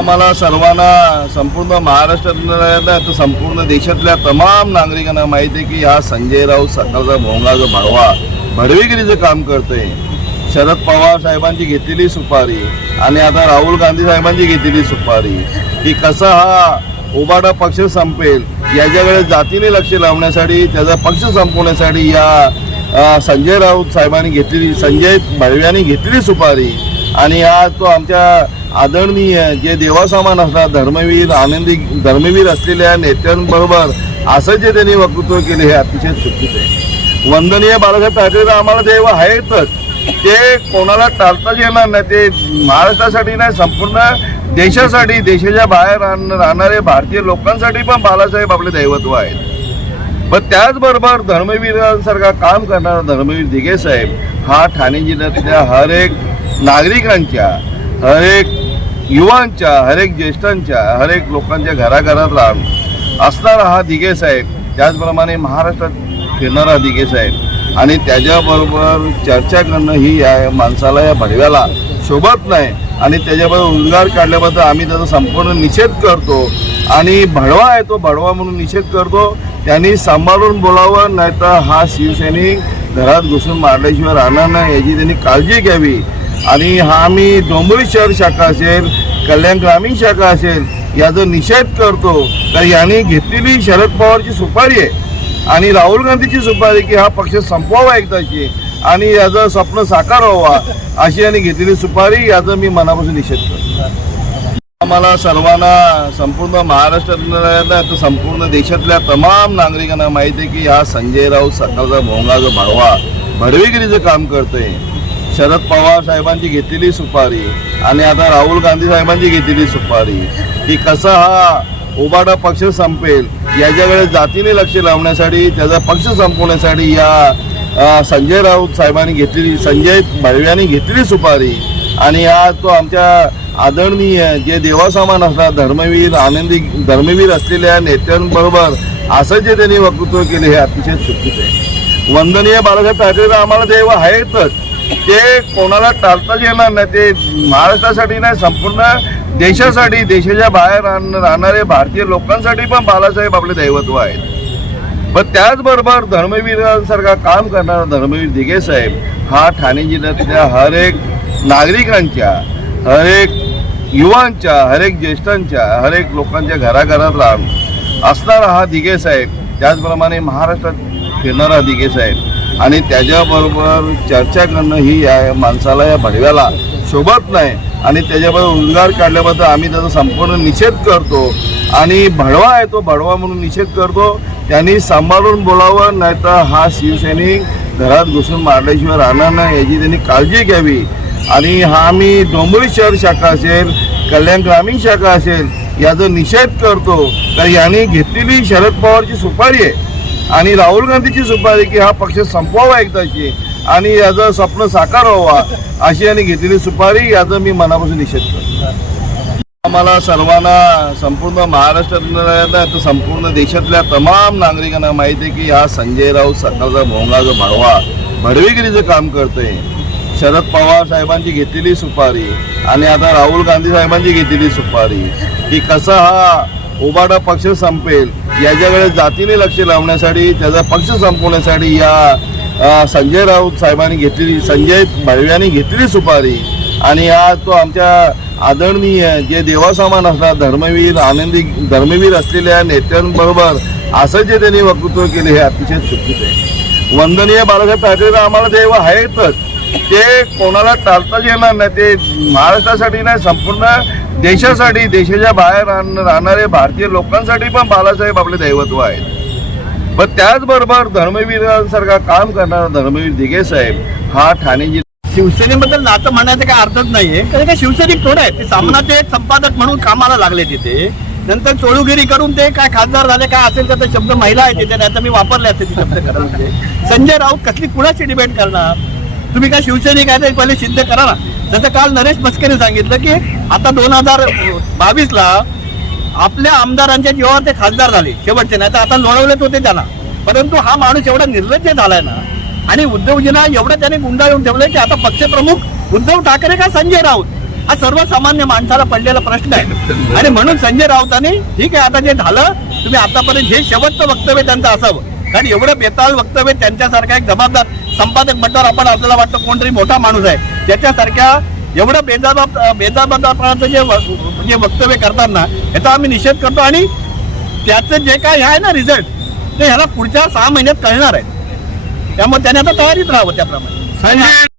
आम्हाला सर्वांना संपूर्ण महाराष्ट्रातल्या तर संपूर्ण देशातल्या तमाम नागरिकांना माहिती आहे की हा संजय राऊत सकाळचा भोंगा जो भडवा भडवेगिरीचं काम करतोय. शरद पवार साहेबांची घेतलेली सुपारी आणि आता राहुल गांधी साहेबांची घेतलेली सुपारी. की कसा हा उबाडा पक्ष संपेल याच्याकडे जातीने लक्ष लावण्यासाठी त्याचा पक्ष संपवण्यासाठी या संजय राऊत साहेबांनी घेतलेली संजय भडव्यांनी घेतलेली सुपारी. आणि हा तो आमच्या आदरणीय जे देवासमान असणार धर्मवीर आनंदी धर्मवीर असलेल्या नेत्यांबरोबर असं जे त्यांनी वक्तृत्व केले हे अतिशय चुकीचं आहे. वंदनीय बाळासाहेब ठाकरे आम्हाला देव आहेतच. ते कोणाला टाळताच येणार नाही. ते महाराष्ट्रासाठी नाही संपूर्ण देशासाठी देशाच्या बाहेर राहणारे भारतीय लोकांसाठी पण बाळासाहेब आपले दैवत्व आहेत. पण त्याचबरोबर धर्मवीरांसारखा काम करणारा धर्मवीर दिघे साहेब हा ठाणे जिल्ह्यातल्या हर एक नागरिकांच्या हर एक युवांच्या हर एक ज्येष्ठांच्या हर एक लोकांच्या घराघरात असणारा हा दिघे साहेब त्याचप्रमाणे महाराष्ट्रात फिरणारा दिघे साहेब. आणि त्याच्याबरोबर चर्चा करणं ही या माणसाला या भडव्याला शोभत नाही. आणि त्याच्याबरोबर उद्गार काढल्याबद्दल आम्ही त्याचा संपूर्ण निषेध करतो. आणि भडवा आहे तो भडवा म्हणून निषेध करतो. त्यांनी सांभाळून बोलावं नाहीतर हा शिवसैनिक घरात घुसून मारल्याशिवाय राहणार नाही याची त्यांनी काळजी घ्यावी. आणि हा आम्ही डोंबरी शहर शाखा असेल कल्याण ग्रामीण शाखा असेल याचा निषेध करतो. तर यांनी घेतलेली शरद पवारची सुपारी आहे. आणि राहुल गांधीची सुपारी की हा पक्ष संपवावा एकदाची आणि याचं स्वप्न साकार व्हावा अशी यांनी घेतलेली सुपारी याचा मी मनापासून निषेध करतो. आम्हाला सर्वांना संपूर्ण महाराष्ट्रातल्या तर संपूर्ण देशातल्या तमाम नागरिकांना माहिती आहे की हा संजय राऊत सकाळचा भोंगा जो भडवा भडवेगिरीचं काम करतोय. शरद पवार साहेबांची घेतलेली सुपारी आणि आता राहुल गांधी साहेबांची घेतलेली सुपारी. की कसा हा उबाडा पक्ष संपेल याच्याकडे जातीने लक्ष लावण्यासाठी त्याचा पक्ष संपवण्यासाठी या संजय राऊत साहेबांनी घेतलेली संजय भडव्यांनी घेतलेली सुपारी. आणि आज तो आमच्या आदरणीय जे देवासमान असतात धर्मवीर आनंदी धर्मवीर असलेल्या नेत्यांबरोबर असं जे त्यांनी वक्तृत्व केले हे अतिशय चुकीचं आहे. वंदनीय बाळासाहेब ठाकरे तर आम्हाला देव आहेतच. ते कोणाला टाळताच येणार नाही ते महाराष्ट्रासाठी नाही संपूर्ण देशासाठी देशाच्या बाहेर राहणारे भारतीय लोकांसाठी पण बालासाहेब आपले दैवत्व आहेत. पण त्याचबरोबर धर्मवीरांसारखा काम करणारा धर्मवीर दिघे साहेब हा ठाणे जिल्ह्यातल्या हर एक नागरिकांच्या हर एक युवांच्या हर एक ज्येष्ठांच्या हर एक लोकांच्या घराघरात राहून असणारा हा दिघे साहेब त्याचप्रमाणे महाराष्ट्रात फिरणारा दिघे साहेब आणि त्याच्याबरोबर चर्चा करणं ही या माणसाला या भडव्याला शोभत नाही. आणि त्याच्याबरोबर उद्गार काढल्याबद्दल आम्ही त्याचा संपूर्ण निषेध करतो. आणि भडवा आहे तो भडवा म्हणून निषेध करतो. त्यांनी सांभाळून बोलावं नाहीतर हा शिवसैनिक घरात घुसून मारल्याशिवाय राहणार नाही याची त्यांनी काळजी घ्यावी. आणि हा आम्ही डोंबरी शहर शाखा असेल कल्याण ग्रामीण शाखा असेल याचा निषेध करतो. तर यांनी घेतलेली शरद पवारची सुपारी आहे. आणि राहुल गांधीची सुपारी की हा पक्ष संपवावा एकदाची आणि याचं स्वप्न साकार व्हावा अशी यांनी घेतलेली सुपारी याचा मी मनापासून निषेध करतो. आम्हाला सर्वांना संपूर्ण महाराष्ट्रातल्या तर संपूर्ण देशातल्या तमाम नागरिकांना माहिती आहे की हा संजय राऊत सकाळचा भोंगा जो भडवा भडवेगिरीचं काम करतोय. शरद पवार साहेबांची घेतलेली सुपारी आणि आता राहुल गांधी साहेबांची घेतलेली सुपारी. की कसा हा उबाडा पक्ष संपेल याच्याकडे जातीने लक्ष लावण्यासाठी त्याचा पक्ष संपवण्यासाठी या संजय राऊत साहेबांनी घेतलेली संजय भडव्यांनी घेतलेली सुपारी. आणि आज तो आमच्या आदरणीय जे देवासमान असतात धर्मवीर आनंदी धर्मवीर असलेल्या नेत्यांबरोबर असं जे त्यांनी वक्तृत्व केले हे अतिशय चुकीचं आहे. वंदनीय बाळासाहेब ठाकरे तर आम्हाला देव आहेतच ते कोणाला टाळताच येणार नाही ते महाराष्ट्रासाठी नाही संपूर्ण देशासाठी देशाच्या बाहेर राहणारे भारतीय लोकांसाठी पण बालासाहेब आपले दैवत्व आहेत. पण त्याचबरोबर धर्मवीरांसारखा काम करणारा धर्मवीर दिघे साहेब हा ठाणे जिल्ह्यात शिवसेनेबद्दल नातं म्हणायचं काही अर्थच नाहीये. कारण का शिवसैनिक थोडे आहेत. ते सामनाचे एक संपादक म्हणून कामाला लागले तिथे. नंतर चोळूगिरी करून ते काय खासदार झाले काय असेल तर ते शब्द महिला आहे तिथे नाही तर मी वापरले असते ते शब्द करायला म्हणजे. संजय राऊत कसली कुणाची डिबेट करणार? तुम्ही काय शिवसैनिक आहे ते पहिले सिद्ध करा ना. जसं काल नरेश मस्केने सांगितलं की आता दोन हजार बावीसला आपल्या आमदारांच्या जीवावर ते खासदार झाले शेवटचे. नाही तर आता लोळवलेच होते त्यांना. परंतु हा माणूस एवढा निर्लज्ज झालाय ना. आणि उद्धवजींना एवढं त्याने गुंडाळून ठेवलंय की आता पक्षप्रमुख उद्धव ठाकरे का संजय राऊत? हा सर्वसामान्य माणसाला पडलेला प्रश्न आहे. आणि म्हणून संजय राऊतांनी ठीक आहे आता जे झालं तुम्ही आतापर्यंत हे शेवटचं वक्तव्य त्यांचं असावं. कारण एवढं बेताल वक्तव्य त्यांच्यासारखा एक जबाबदार संपादक म्हटल्यावर आपण आपल्याला वाटतं कोणतरी मोठा माणूस आहे. त्याच्यासारख्या एवढं बेजबाब बेजबाबदारपणाचं जे व- जे वक्तव्य करताना याचा आम्ही निषेध करतो आणि त्याचं जे काय आहे ना रिझल्ट ते ह्याला पुढच्या सहा महिन्यात कळणार आहे. त्यामुळे त्याने आता तयारीत राहावं त्याप्रमाणे.